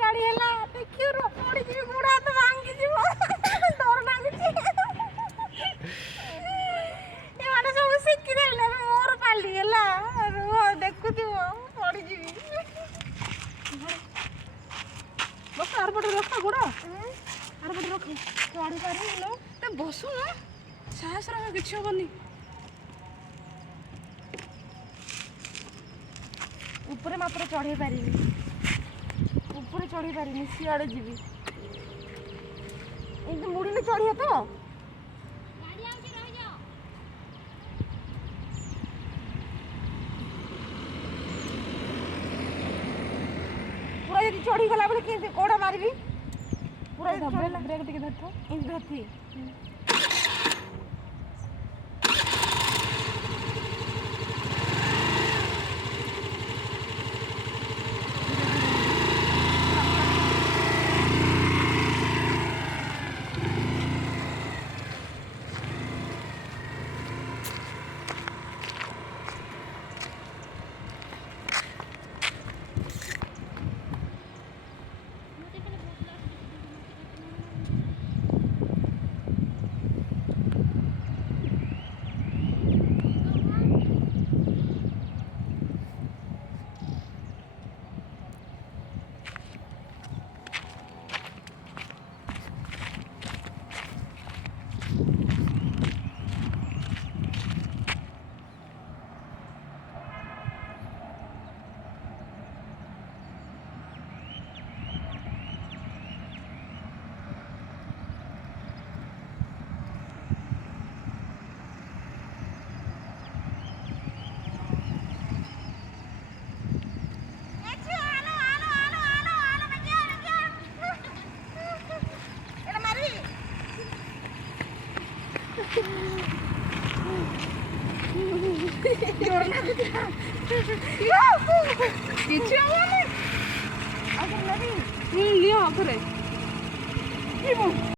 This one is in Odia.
ଗାଡ଼ି ହେଲା ଦେଖିବ ପଡ଼ିଯିବି ଗୋଡ଼ ହାତ ଭାଙ୍ଗିଯିବ ଡର ଲାଗୁଛି। ଏମାନେ ସବୁ ଶିଖିଦେଲେ ମୋର ପାଲି ହେଲା ରୁହ ଦେଖୁଥିବ ପଡ଼ିଯିବି। ବସ ଆରପଟେ ରଖ ଗୋଡ଼ ଆରପଟେ ରଖ ଚଢ଼ି ପାରିବି ତ ବସୁନ ସାହସ ରଖ କିଛି ହବନି। ଉପରେ ମାତ୍ର ଚଢ଼େଇ ପାରିବି ଉପରେ ଚଢ଼େଇ ପାରିନି ସିଆଡ଼େ ଯିବି ଏମିତି ମୁଡ଼ିଲେ ଚଢ଼ିବ ତ ପୁରା ଯଦି ଚଢ଼ିଗଲା ବୋଲେ କେମିତି କୋଡ଼ା ମାରିବି ପୁରା ବ୍ରେକ୍ ଟିକେ ଧରିଥ ଏମିତି ଧରିଥିବି। କିଛି ହବନି। ନିଅ